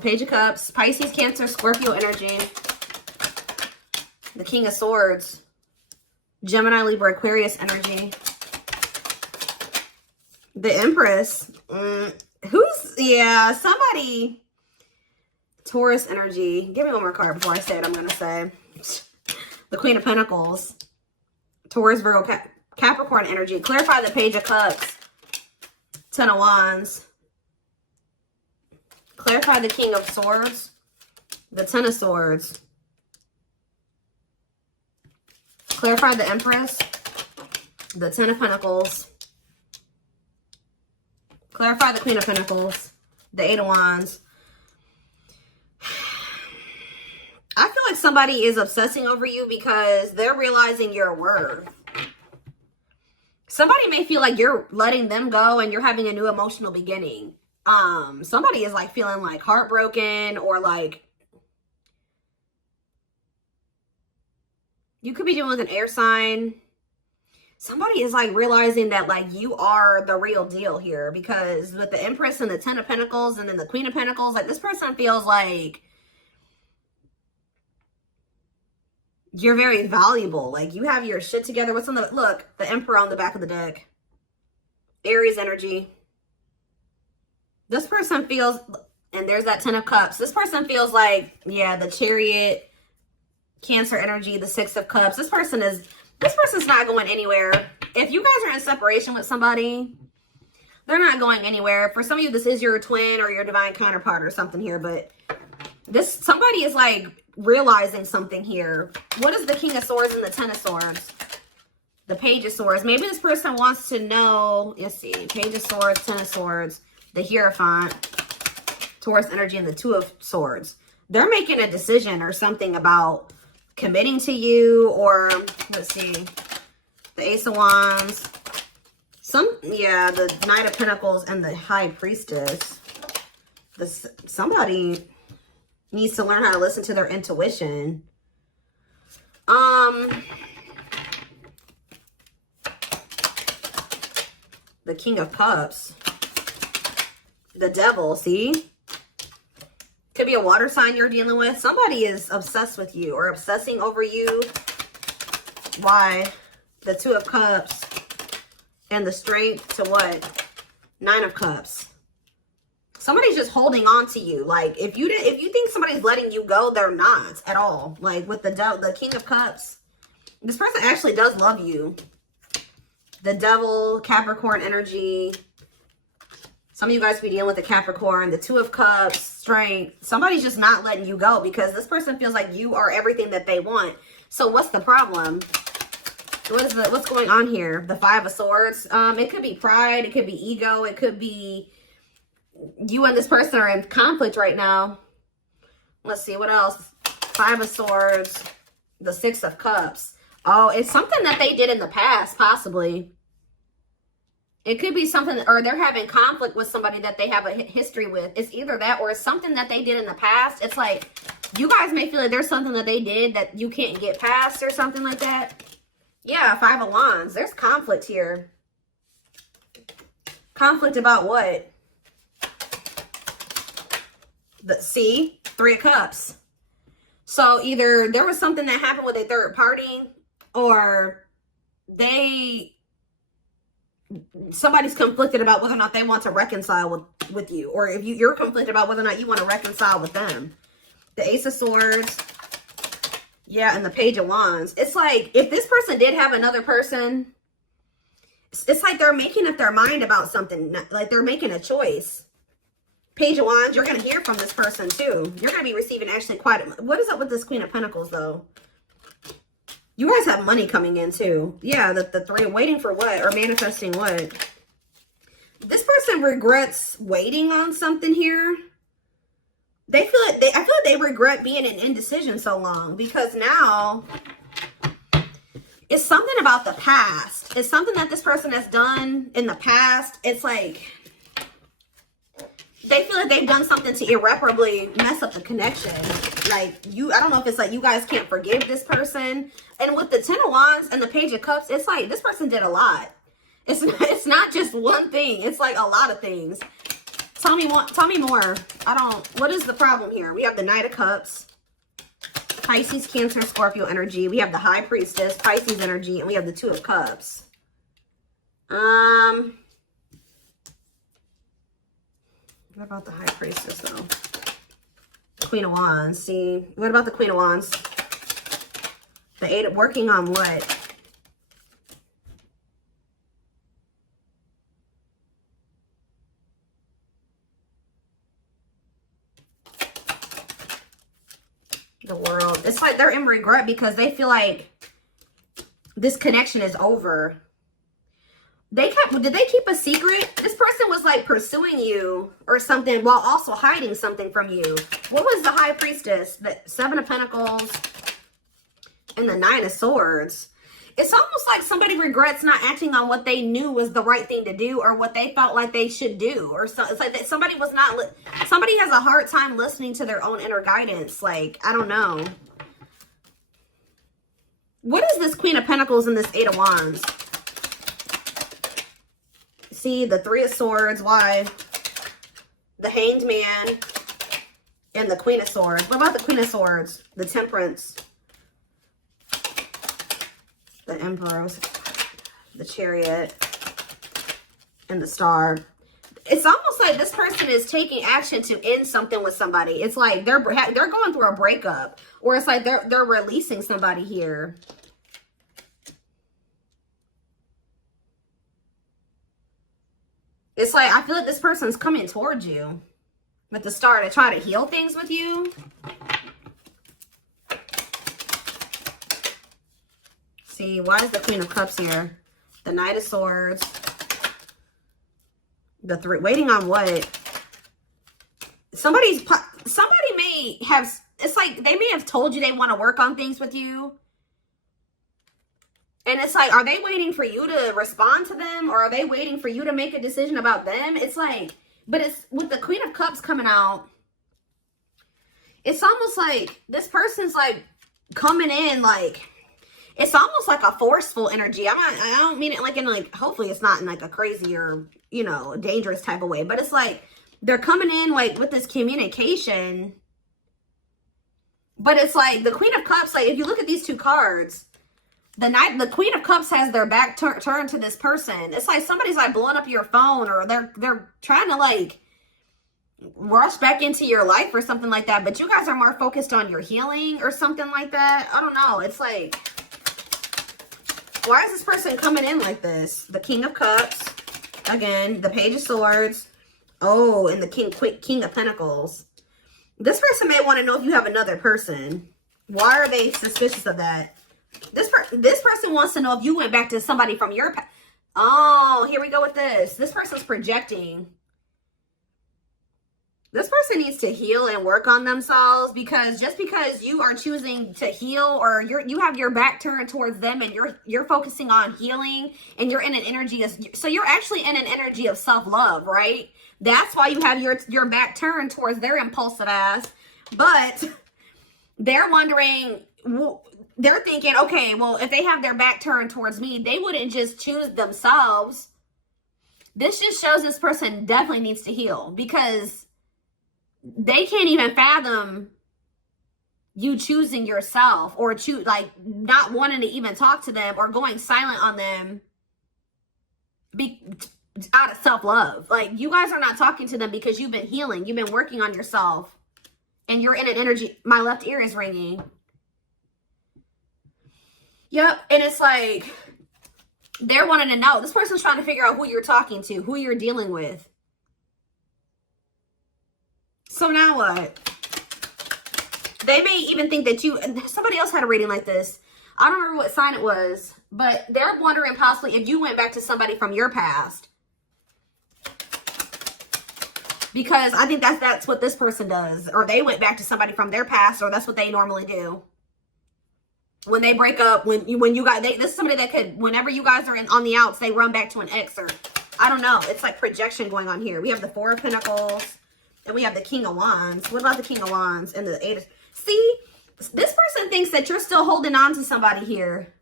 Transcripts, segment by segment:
Page of Cups, Pisces, Cancer, Scorpio energy. The King of Swords, Gemini, Libra, Aquarius energy. The Empress. Somebody. Taurus energy. Give me one more card before I say what I'm going to say. The Queen of Pentacles. Taurus, Virgo, Capricorn energy. Clarify the Page of Cups. Ten of Wands. Clarify the King of Swords. The Ten of Swords. Clarify the Empress. The Ten of Pentacles. Clarify the Queen of Pentacles. The Eight of Wands. I feel like somebody is obsessing over you because they're realizing your worth. Somebody may feel like you're letting them go and you're having a new emotional beginning. Somebody is like feeling like heartbroken, or like you could be dealing with an air sign. Somebody is like realizing that like you are the real deal here, because with the Empress and the Ten of Pentacles and then the Queen of Pentacles, like this person feels like you're very valuable. Like you have your shit together. What's on the, look, the Emperor on the back of the deck. Aries energy. This person feels, and there's that Ten of Cups. This person feels like, yeah, the Chariot, Cancer energy, the Six of Cups. This person's not going anywhere. If you guys are in separation with somebody, they're not going anywhere. For some of you, this is your twin or your divine counterpart or something here, but somebody is like realizing something here. What is the King of Swords and the Ten of Swords? The Page of Swords. Maybe this person wants to know, let's see, Page of Swords, Ten of Swords, the Hierophant, Taurus energy, and the Two of Swords. They're making a decision or something about committing to you, or let's see, the Ace of Wands, the Knight of Pentacles, and the High Priestess. Somebody needs to learn how to listen to their intuition. The King of Cups, the Devil, see? Could be a water sign you're dealing with. Somebody is obsessed with you or obsessing over you. Why? The Two of Cups and the Strength to what? Nine of Cups. Somebody's just holding on to you. Like if you think somebody's letting you go, they're not at all. Like with the King of Cups, this person actually does love you. The Devil, Capricorn energy. Some of you guys be dealing with the Capricorn, the Two of Cups, Strength. Somebody's just not letting you go because this person feels like you are everything that they want. So what's the problem? What's going on here? The Five of Swords. It could be pride. It could be ego. It could be you and this person are in conflict right now. Let's see, what else? Five of Swords, the Six of Cups. Oh, it's something that they did in the past, possibly. It could be something, or they're having conflict with somebody that they have a history with. It's either that or it's something that they did in the past. It's like, you guys may feel like there's something that they did that you can't get past or something like that. Yeah, Five of Wands. There's conflict here. Conflict about what? See? Three of Cups. So either there was something that happened with a third party, or somebody's conflicted about whether or not they want to reconcile with you, or if you're conflicted about whether or not you want to reconcile with them. The Ace of Swords, yeah, and the Page of Wands. It's like if this person did have another person, it's like they're making up their mind about something, like they're making a choice. Page of Wands, you're going to hear from this person too. You're going to be receiving actually what is up with this Queen of Pentacles though? You guys have money coming in too. Yeah, the three, waiting for what? Or manifesting what? This person regrets waiting on something here. I feel like they regret being in indecision so long, because now it's something about the past. It's something that this person has done in the past. It's like they feel like they've done something to irreparably mess up the connection. Like I don't know if it's like you guys can't forgive this person. And with the Ten of Wands and the Page of Cups, it's like this person did a lot. It's not just one thing. It's like a lot of things. Tell me more. What is the problem here? We have the Knight of Cups, Pisces, Cancer, Scorpio energy. We have the High Priestess, Pisces energy, and we have the Two of Cups. What about the High Priestess, though? Queen of Wands. See, what about the Queen of Wands? The Eight, working on what? The World. It's like they're in regret because they feel like this connection is over. Did they keep a secret? This person was like pursuing you or something while also hiding something from you. What was the High Priestess? The Seven of Pentacles and the Nine of Swords. It's almost like somebody regrets not acting on what they knew was the right thing to do or what they felt like they should do. Or so, it's like that somebody has a hard time listening to their own inner guidance. Like, I don't know. What is this Queen of Pentacles and this Eight of Wands? See, the Three of Swords. Why? The Hanged Man and the Queen of Swords. What about the Queen of Swords? The Temperance. The Emperor. The Chariot. And the Star. It's almost like this person is taking action to end something with somebody. It's like they're going through a breakup. Or it's like they're releasing somebody here. It's like, I feel like this person's coming towards you with the Star to try to heal things with you. See, why is the Queen of Cups here? The Knight of Swords. The Three, waiting on what? Somebody may have, it's like they may have told you they want to work on things with you. And it's like, are they waiting for you to respond to them? Or are they waiting for you to make a decision about them? It's like, but it's with the Queen of Cups coming out. It's almost like this person's like coming in like, it's almost like a forceful energy. I don't mean it like in like, hopefully it's not in like a crazy or, you know, dangerous type of way. But it's like, they're coming in like with this communication. But it's like the Queen of Cups, like if you look at these two cards, the Queen of Cups has their back turned to this person. It's like somebody's like blowing up your phone or they're trying to like rush back into your life or something like that. But you guys are more focused on your healing or something like that. I don't know. It's like, why is this person coming in like this? The King of Cups. Again, the Page of Swords. Oh, and the King of Pentacles. This person may want to know if you have another person. Why are they suspicious of that? This person wants to know if you went back to somebody from your past. Oh, here we go with this. This person's projecting. This person needs to heal and work on themselves because just because you are choosing to heal or you have your back turned towards them and you're focusing on healing and you're in an energy of, so you're actually in an energy of self-love, right? That's why you have your back turned towards their impulsive ass. But they're wondering, they're thinking, okay, well, if they have their back turned towards me, they wouldn't just choose themselves. This just shows this person definitely needs to heal because they can't even fathom you choosing yourself or like not wanting to even talk to them or going silent on them out of self-love. Like you guys are not talking to them because you've been healing. You've been working on yourself and you're in an energy. My left ear is ringing. Yep. And it's like, they're wanting to know. This person's trying to figure out who you're talking to, who you're dealing with. So now what? They may even think that somebody else had a reading like this. I don't remember what sign it was, but they're wondering possibly if you went back to somebody from your past. Because I think that's what this person does. Or they went back to somebody from their past, or that's what they normally do. When they break up, this is somebody that could, whenever you guys are on the outs, they run back to an ex or, I don't know. It's like projection going on here. We have the Four of Pentacles and we have the King of Wands. What about the King of Wands and the Eight of, see, this person thinks that you're still holding on to somebody here.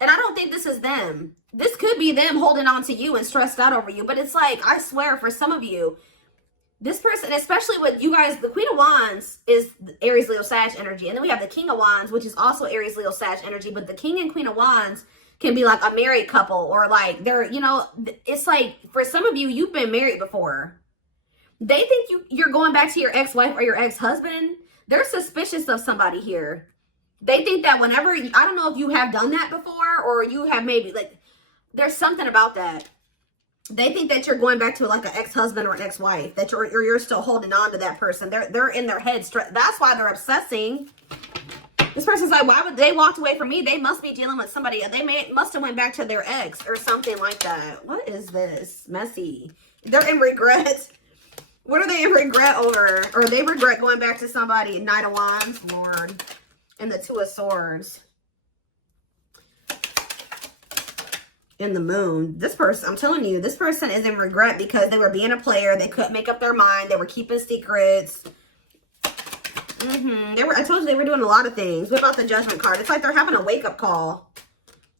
And I don't think this is them. this could be them holding on to you and stressed out over you. But it's like, I swear, for some of you, this person, especially with you guys, the Queen of Wands is Aries, Leo, Sag energy. And then we have the King of Wands, which is also Aries, Leo, Sag energy. But the King and Queen of Wands can be like a married couple, or like they're, you know, it's like for some of you, you've been married before. They think you're going back to your ex-wife or your ex-husband. They're suspicious of somebody here. They think that whenever, I don't know if you have done that before, or you have maybe, like, there's something about that. They think that you're going back to like an ex-husband or an ex-wife, that you're still holding on to that person. They're in their head. That's why they're obsessing. This person's like, why would they walk away from me? They must be dealing with somebody. Must have went back to their ex or something like that. What is this? Messy. They're in regret. What are they in regret over? Or they regret going back to somebody. Knight of Wands, Lord. And the Two of Swords. And the Moon. This person, I'm telling you, this person is in regret because they were being a player. They couldn't make up their mind. They were keeping secrets. I told you they were doing a lot of things. What about the Judgment card? It's like they're having a wake-up call.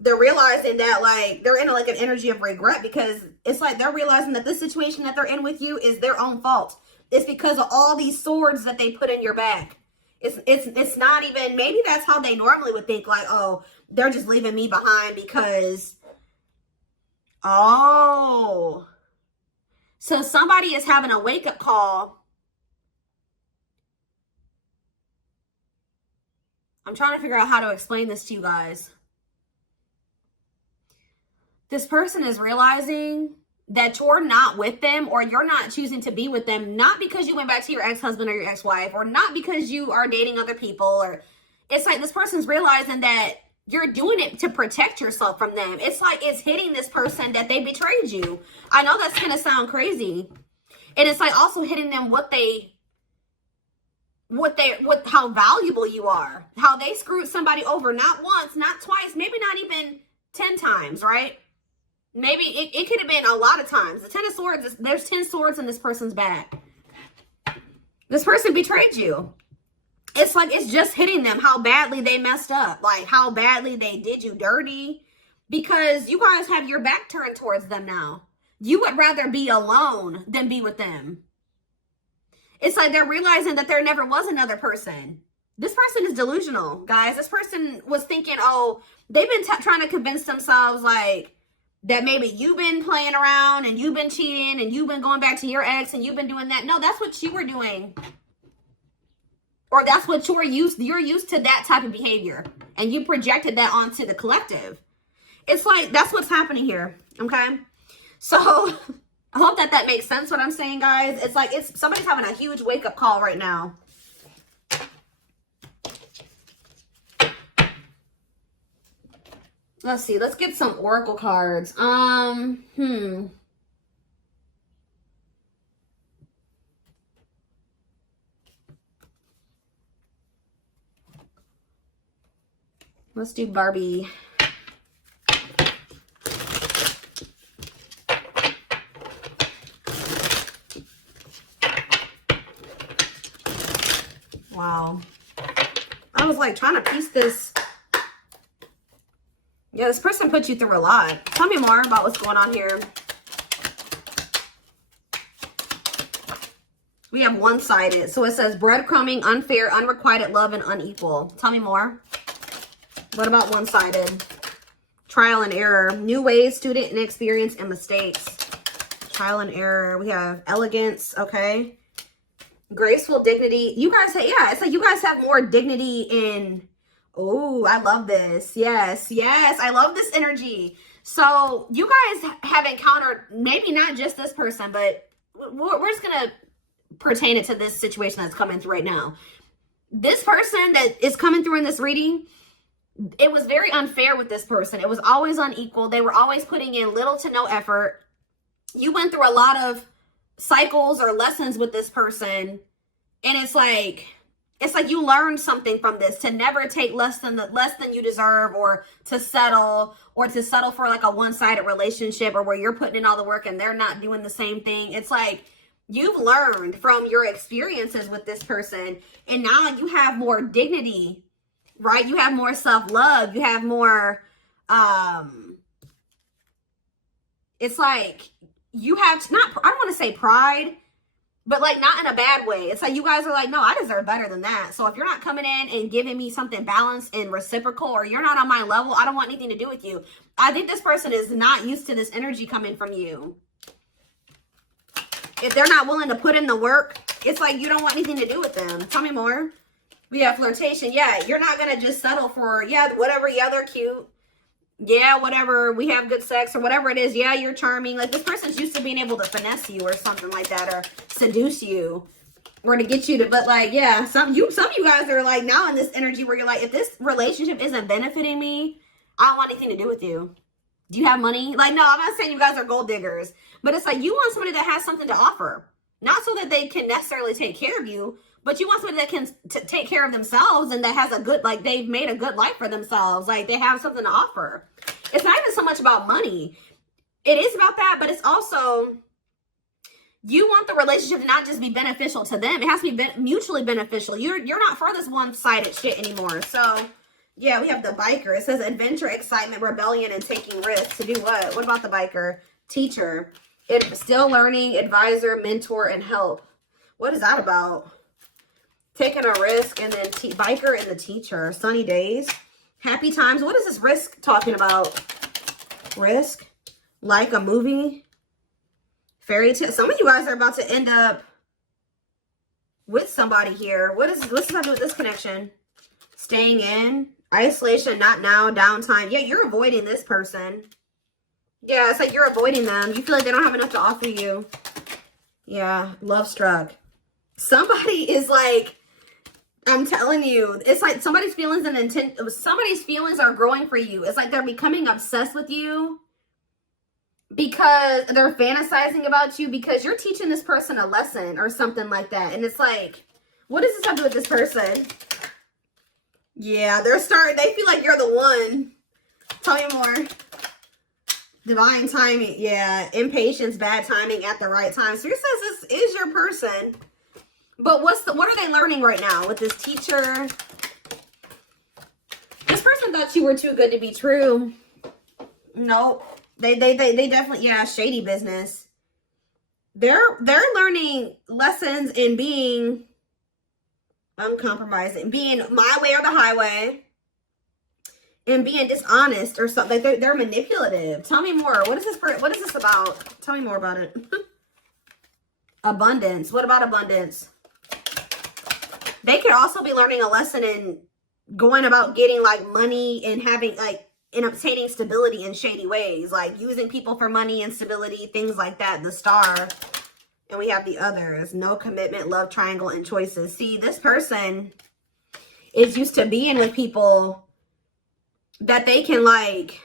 They're realizing that, like, they're in like an energy of regret, because it's like they're realizing that this situation that they're in with you is their own fault. It's because of all these swords that they put in your back. It's not even, maybe that's how they normally would think, like, oh, they're just leaving me behind because, oh. So somebody is having a wake-up call. I'm trying to figure out how to explain this to you guys. This person is realizing that you're not with them, or you're not choosing to be with them, not because you went back to your ex-husband or your ex-wife, or not because you are dating other people, or it's like this person's realizing that you're doing it to protect yourself from them. It's like it's hitting this person that they betrayed you. I know that's going to sound crazy. And it's like also hitting them how valuable you are, how they screwed somebody over, not once, not twice, maybe not even 10 times, right? Maybe it could have been a lot of times. The 10 of Swords, there's 10 swords in this person's back. This person betrayed you. It's like it's just hitting them how badly they messed up, like how badly they did you dirty, because you guys have your back turned towards them now. You would rather be alone than be with them. It's like they're realizing that there never was another person. This person is delusional, guys. This person was thinking, oh, they've been trying to convince themselves like that maybe you've been playing around and you've been cheating and you've been going back to your ex and you've been doing that. No, that's what you were doing. Or that's what you're used to that type of behavior. And you projected that onto the collective. It's like, that's what's happening here. Okay. So I hope that makes sense what I'm saying, guys. It's like somebody's having a huge wake-up call right now. Let's see. Let's get some oracle cards. Let's do Barbie. Wow. I was like trying to piece this. Yeah, this person put you through a lot. Tell me more about what's going on here. We have one-sided. So it says breadcrumbing, unfair, unrequited love, and unequal. Tell me more. What about one-sided? Trial and error. New ways, student and experience, and mistakes. Trial and error. We have elegance. Okay. Graceful dignity. You guys say, yeah, it's like you guys have more dignity in. Oh, I love this. Yes, yes. I love this energy. So you guys have encountered maybe not just this person, but we're just going to pertain it to this situation that's coming through right now. This person that is coming through in this reading, it was very unfair with this person. It was always unequal. They were always putting in little to no effort. You went through a lot of cycles or lessons with this person. And it's like you learned something from this, to never take less than you deserve, or to settle for like a one-sided relationship, or where you're putting in all the work and they're not doing the same thing. It's like you've learned from your experiences with this person, and now you have more dignity, right? You have more self-love. You have more, it's like you have not, I don't want to say pride, but like not in a bad way. It's like you guys are like, no, I deserve better than that. So if you're not coming in and giving me something balanced and reciprocal, or you're not on my level, I don't want anything to do with you. I think this person is not used to this energy coming from you. If they're not willing to put in the work, it's like you don't want anything to do with them. Tell me more. We have flirtation. Yeah, you're not going to just settle for, yeah, whatever. Yeah, they're cute. Yeah, whatever. We have good sex or whatever it is. Yeah, you're charming. Like this person's used to being able to finesse you or something like that, or seduce you, or to get you to, but like, yeah, some of you guys are like now in this energy where you're like, if this relationship isn't benefiting me, I don't want anything to do with you. Do you have money? Like, no, I'm not saying you guys are gold diggers, but it's like you want somebody that has something to offer. Not so that they can necessarily take care of you, but you want somebody that can take care of themselves and that has a good, like they've made a good life for themselves. Like they have something to offer. It's not even so much about money. It is about that, but it's also, you want the relationship to not just be beneficial to them. It has to be mutually beneficial. You're not for this one-sided shit anymore. So yeah, we have the biker. It says adventure, excitement, rebellion, and taking risks. To do what? What about the biker? Teacher. Still learning, advisor, mentor, and help. What is that about? Taking a risk, and then biker and the teacher. Sunny days. Happy times. What is this risk talking about? Risk? Like a movie? Fairy tale. Some of you guys are about to end up with somebody here. What's this have to do with this connection? Staying in. Isolation, not now, downtime. Yeah, you're avoiding this person. Yeah, it's like you're avoiding them. You feel like they don't have enough to offer you. Yeah, love struck. Somebody is like, I'm telling you, it's like somebody's feelings and intent. Somebody's feelings are growing for you. It's like they're becoming obsessed with you because they're fantasizing about you because you're teaching this person a lesson or something like that. And it's like, what does this have to do with this person? Yeah, they feel like you're the one. Tell me more. Divine timing. Yeah, impatience, bad timing at the right time. So it says this is your person. But what are they learning right now with this teacher? This person thought you were too good to be true. Nope. They definitely, yeah, shady business. They're learning lessons in being uncompromising, being my way or the highway, and being dishonest or something. Like they're manipulative. Tell me more. What is this about? Tell me more about it. Abundance. What about abundance? They could also be learning a lesson in going about getting like money and having like in obtaining stability in shady ways, like using people for money and stability, things like that. The star. And we have the others. No commitment, love triangle, and choices. See, this person is used to being with people that they can like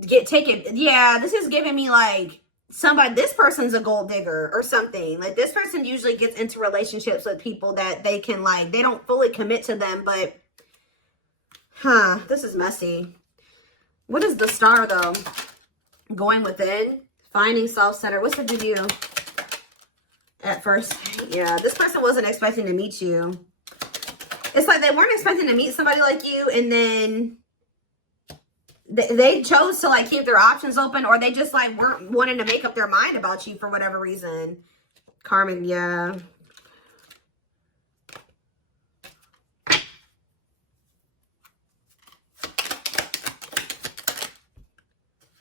get taken. Yeah, this is giving me like somebody, this person's a gold digger or something. Like this person usually gets into relationships with people that they can like, they don't fully commit to them, but this is messy. What is the star though? Going within, finding self-centered. What's the review? At first, yeah, this person wasn't expecting to meet you. It's like they weren't expecting to meet somebody like you, and then they chose to like keep their options open, or they just like weren't wanting to make up their mind about you for whatever reason. Karmic, yeah.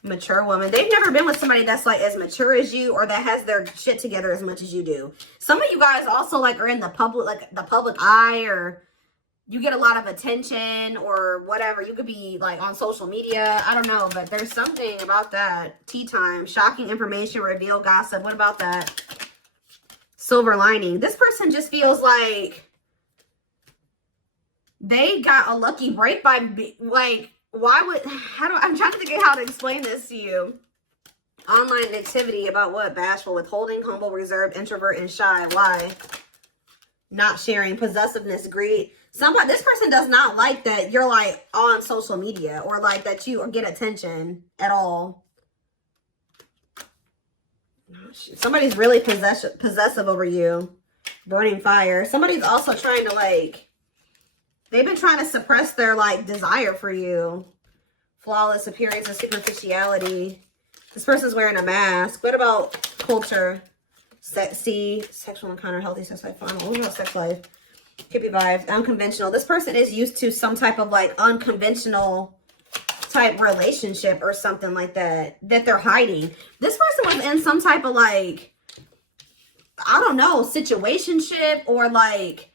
Mature woman. They've never been with somebody that's like as mature as you, or that has their shit together as much as you do. Some of you guys also like are in the public, like the public eye, or you get a lot of attention or whatever. You could be like on social media. I don't know, but there's something about that. Tea time. Shocking information, reveal, gossip. What about that? Silver lining. This person just feels like they got a lucky break by like, why would, I'm trying to think of how to explain this to you. Online activity about what? Bashful, withholding, humble, reserved, introvert, and shy. Why? Not sharing, possessiveness, greed. This person does not like that you're like on social media, or like that you get attention at all. Somebody's really possessive over you. Burning fire. Somebody's also trying to like, they've been trying to suppress their like desire for you. Flawless appearance and superficiality. This person's wearing a mask. What about culture? Sexy, sexual encounter, healthy sex life, fun. What about sex life? Hippie vibes, unconventional. This person is used to some type of like unconventional type relationship or something like that they're hiding. This person was in some type of like, I don't know, situationship, or like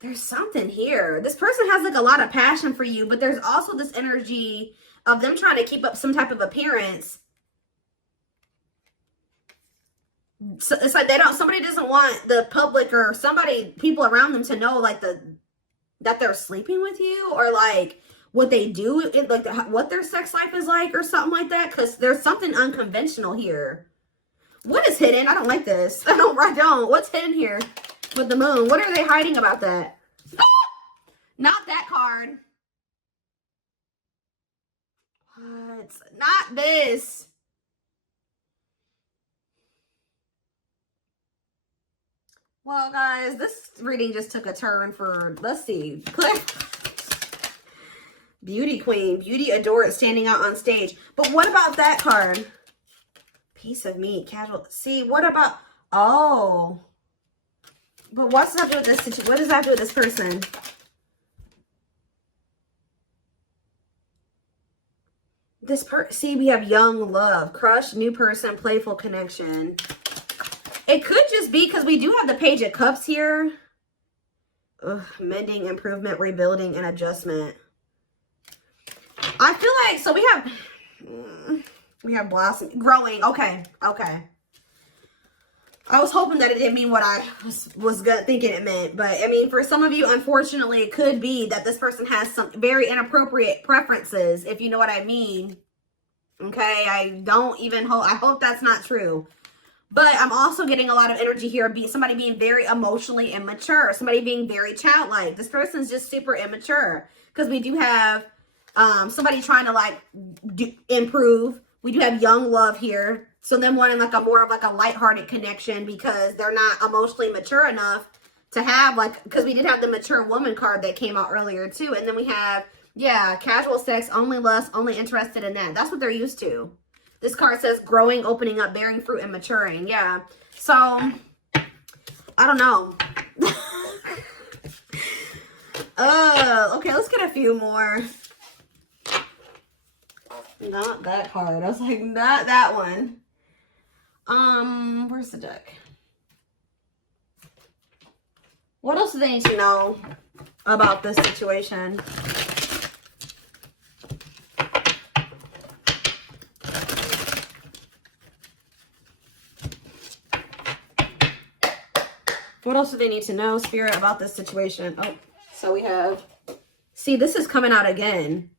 there's something here. This person has like a lot of passion for you, but there's also this energy of them trying to keep up some type of appearance. So it's like somebody doesn't want the public or people around them to know like that they're sleeping with you, or like what they do, like what their sex life is like or something like that, because there's something unconventional here. What is hidden? I don't like this. I don't. What's hidden here with the moon? What are they hiding about that? Not that card. What? Not this. Well, guys, this reading just took a turn for, let's see. Beauty queen. Beauty adored, standing out on stage. But what about that card? Piece of meat. Casual. See, what about... Oh. But what's that do with this situation? What does that do with this person? See, we have young love. Crush, new person, playful connection. It could just be because we do have the Page of Cups here. Ugh, mending, improvement, rebuilding, and adjustment. I feel like, so we have blossom, growing. Okay. I was hoping that it didn't mean what I was thinking it meant. But, I mean, for some of you, unfortunately, it could be that this person has some very inappropriate preferences, if you know what I mean. Okay? I hope that's not true. But I'm also getting a lot of energy here. Somebody being very emotionally immature. Somebody being very childlike. This person's just super immature. Because we do have somebody trying to like improve. We do have young love here. So them wanting like more of like a lighthearted connection because they're not emotionally mature enough to have like, because we did have the mature woman card that came out earlier too. And then we have, yeah, casual sex, only lust, only interested in that. That's what they're used to. This card says growing, opening up, bearing fruit, and maturing. Yeah. So, I don't know. Okay, let's get a few more. Not that card. I was like, not that one. Where's the deck? What else do they need to know about this situation? What else do they need to know, Spirit, about this situation? Oh, so we have, see, this is coming out again.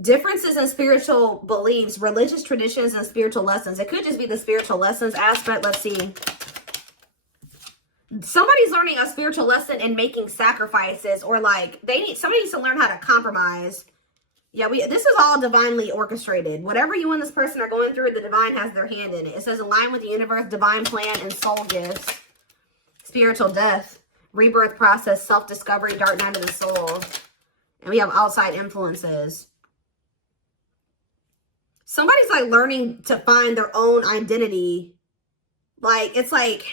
Differences in spiritual beliefs, religious traditions, and spiritual lessons. It could just be the spiritual lessons aspect. Let's see. Somebody's learning a spiritual lesson in making sacrifices, or like somebody needs to learn how to compromise. Yeah, this is all divinely orchestrated. Whatever you and this person are going through, the divine has their hand in it. It says align with the universe, divine plan, and soul gifts. Spiritual death, rebirth process, self-discovery, dark night of the soul. And we have outside influences. Somebody's like learning to find their own identity. Like, it's like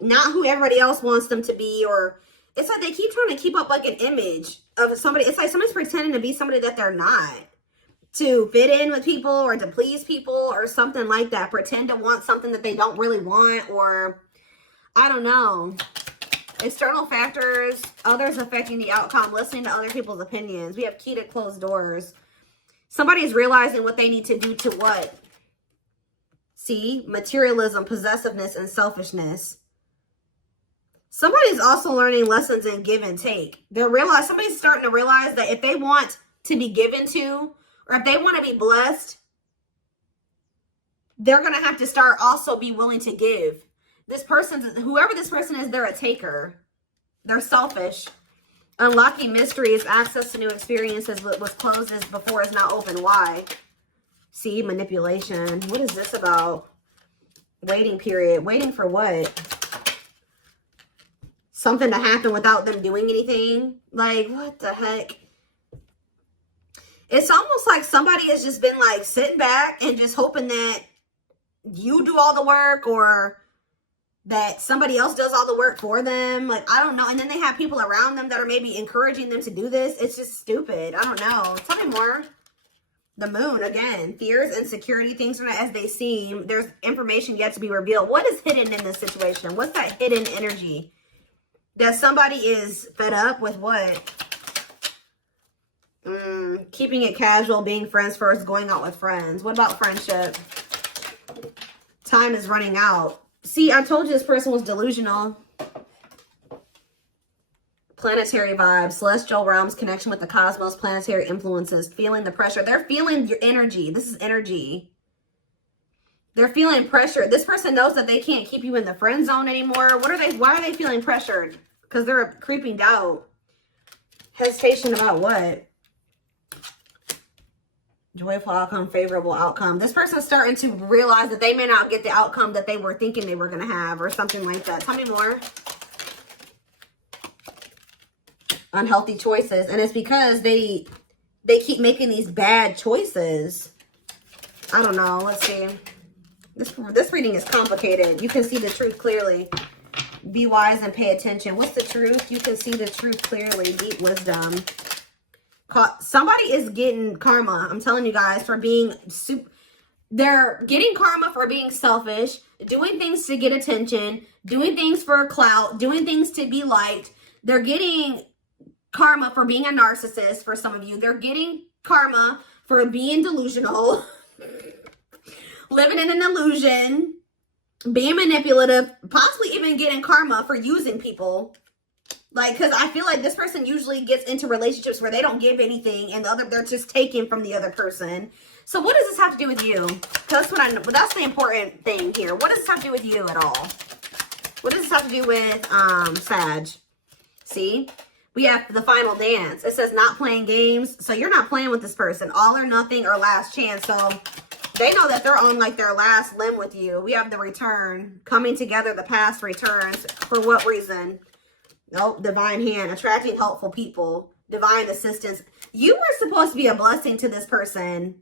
not who everybody else wants them to be, or it's like they keep trying to keep up like an image of somebody. It's like somebody's pretending to be somebody that they're not, to fit in with people or to please people or something like that. Pretend to want something that they don't really want, or I don't know. External factors, others affecting the outcome, listening to other people's opinions. We have key to closed doors. Somebody's realizing what they need to do to what? See? Materialism, possessiveness, and selfishness. Somebody's also learning lessons in give and take. Somebody's starting to realize that if they want to be given to, or if they want to be blessed, they're going to have to start also be willing to give. Whoever this person is, they're a taker. They're selfish. Unlocking mysteries, access to new experiences. What was closed before is now open. Why? See, manipulation. What is this about? Waiting period. Waiting for what? Something to happen without them doing anything? Like, what the heck? It's almost like somebody has just been like sitting back and just hoping that you do all the work, or that somebody else does all the work for them. Like, I don't know. And then they have people around them that are maybe encouraging them to do this. It's just stupid. I don't know. Tell me more. The moon, again, fears, insecurity, things are not as they seem. There's information yet to be revealed. What is hidden in this situation? What's that hidden energy? That somebody is fed up with what? Keeping it casual, being friends first, going out with friends. What about friendship? Time is running out. See, I told you this person was delusional. Planetary vibes, celestial realms, connection with the cosmos, planetary influences, feeling the pressure. They're feeling your energy. This is energy. They're feeling pressure. This person knows that they can't keep you in the friend zone anymore. Why are they feeling pressured? Because they're creeping doubt. Hesitation about what? Joyful outcome, favorable outcome. This person's starting to realize that they may not get the outcome that they were thinking they were going to have, or something like that. Tell me more. Unhealthy choices. And it's because they keep making these bad choices. I don't know. Let's see. This reading is complicated. You can see the truth clearly. Be wise and pay attention. What's the truth? You can see the truth clearly. Deep wisdom. Somebody is getting karma. I'm telling you guys, for being they're getting karma for being selfish, doing things to get attention, doing things for clout, doing things to be liked. They're getting karma for being a narcissist for some of you. They're getting karma for being delusional, living in an illusion, being manipulative, possibly even getting karma for using people. Like, because I feel like this person usually gets into relationships where they don't give anything, and they're just taking from the other person. So what does this have to do with you? That's what I know. But that's the important thing here. What does this have to do with you at all? What does this have to do with Sag? See? We have the final dance. It says not playing games. So you're not playing with this person. All or nothing or last chance. So they know that they're on like their last limb with you. We have the return. Coming together, the past returns. For what reason? Nope, divine hand, attracting helpful people, divine assistance. You were supposed to be a blessing to this person,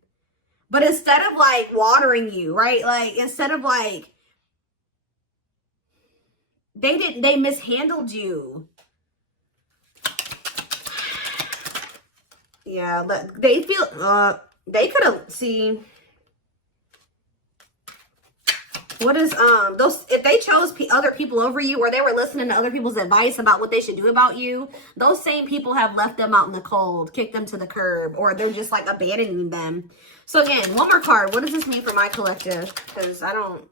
but instead of like watering you, right? Like, instead of like, they mishandled you. Yeah, they feel, they could have, see, what is, if they chose other people over you, or they were listening to other people's advice about what they should do about you, those same people have left them out in the cold, kicked them to the curb, or they're just like abandoning them. So again, one more card. What does this mean for my collective? Because I don't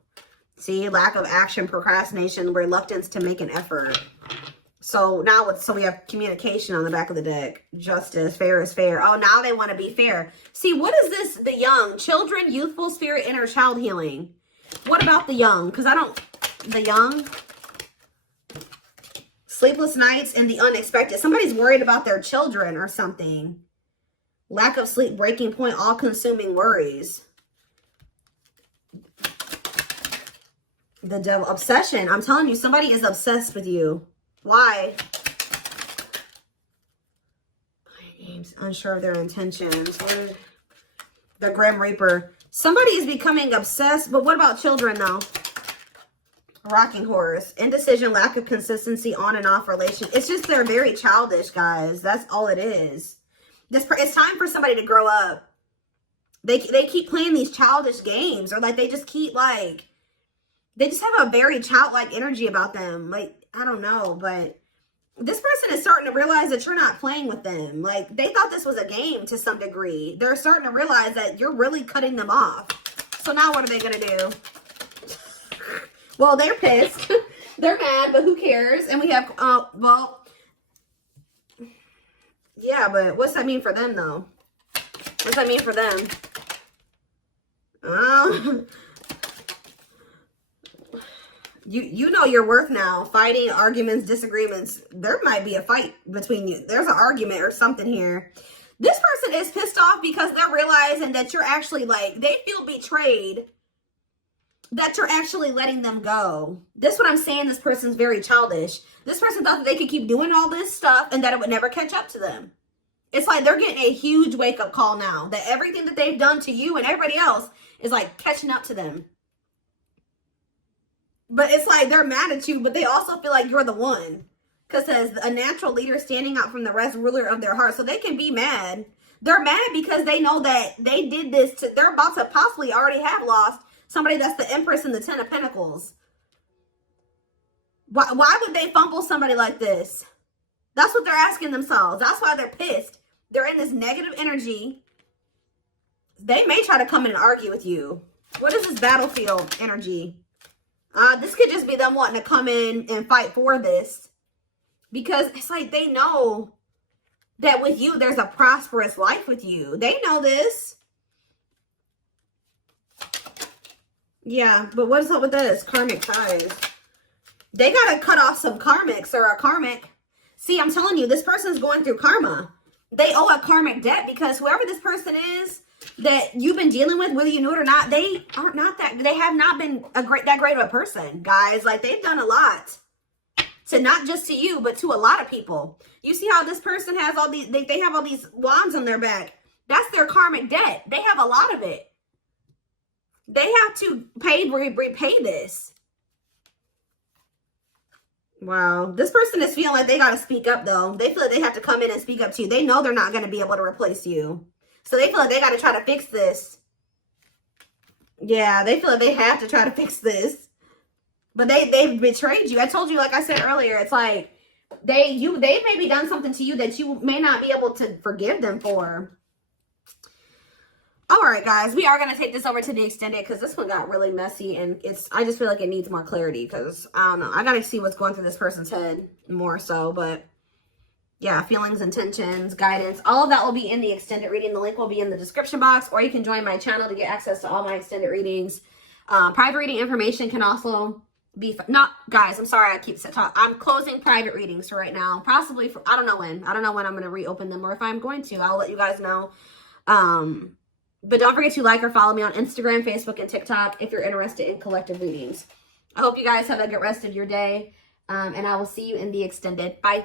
see lack of action, procrastination, reluctance to make an effort. So now we have communication on the back of the deck. Justice, fair is fair. Oh, now they want to be fair. See, what is this? The young, children, youthful spirit, inner child healing. What about the young? Because the young, sleepless nights and the unexpected. Somebody's worried about their children or something. Lack of sleep, breaking point, all-consuming worries. The devil, obsession. I'm telling you, somebody is obsessed with you. Why? Unsure of their intentions. The Grim Reaper. Somebody is becoming obsessed, but what about children though? Rocking horse. Indecision, lack of consistency, on and off relation. It's just they're very childish, guys. That's all it is. It's time for somebody to grow up. They keep playing these childish games, or like they just keep like, they just have a very childlike energy about them. Like, I don't know, but this person is starting to realize that you're not playing with them. Like, they thought this was a game to some degree. They're starting to realize that you're really cutting them off. So now what are they going to do? Well, they're pissed. They're mad, but who cares? And we have, well, yeah, but what's that mean for them, though? What's that mean for them? You know your worth now. Fighting, arguments, disagreements. There might be a fight between you. There's an argument or something here. This person is pissed off because they're realizing that you're actually like, they feel betrayed that you're actually letting them go. This is what I'm saying. This person's very childish. This person thought that they could keep doing all this stuff and that it would never catch up to them. It's like they're getting a huge wake-up call now that everything that they've done to you and everybody else is like catching up to them. But it's like they're mad at you, but they also feel like you're the one. Because it says a natural leader standing out from the rest, ruler of their heart. So they can be mad. They're mad because they know that they did this to, they're about to possibly already have lost somebody that's the Empress and the Ten of Pentacles. Why would they fumble somebody like this? That's what they're asking themselves. That's why they're pissed. They're in this negative energy. They may try to come in and argue with you. What is this battlefield energy? This could just be them wanting to come in and fight for this. Because it's like they know that with you, there's a prosperous life with you. They know this. Yeah, but what is up with this? Karmic ties. They got to cut off some karmics or a karmic. See, I'm telling you, this person is going through karma. They owe a karmic debt because whoever this person is that you've been dealing with, whether you know it or not, they aren't not that, they have not been that great of a person, guys. Like, they've done a lot. To not just to you, but to a lot of people. You see how this person has all these, they have all these wands on their back. That's their karmic debt. They have a lot of it. They have to repay this. Wow. This person is feeling like they got to speak up, though. They feel like they have to come in and speak up to you. They know they're not going to be able to replace you. So they feel like they got to try to fix this. Yeah, they feel like they have to try to fix this. But they've betrayed you. I told you, like I said earlier, it's like they've maybe done something to you that you may not be able to forgive them for. All right, guys, we are going to take this over to the extended because this one got really messy and I just feel like it needs more clarity because I don't know. I got to see what's going through this person's head more so, but yeah, feelings, intentions, guidance, all of that will be in the extended reading. The link will be in the description box, or you can join my channel to get access to all my extended readings. Private reading information can also be guys, I'm sorry I keep talking. I'm closing private readings for right now, possibly for I don't know when I'm going to reopen them, or if I'm going to, I'll let you guys know. But don't forget to like or follow me on Instagram, Facebook, and TikTok if you're interested in collective readings. I hope you guys have a good rest of your day, and I will see you in the extended. Bye.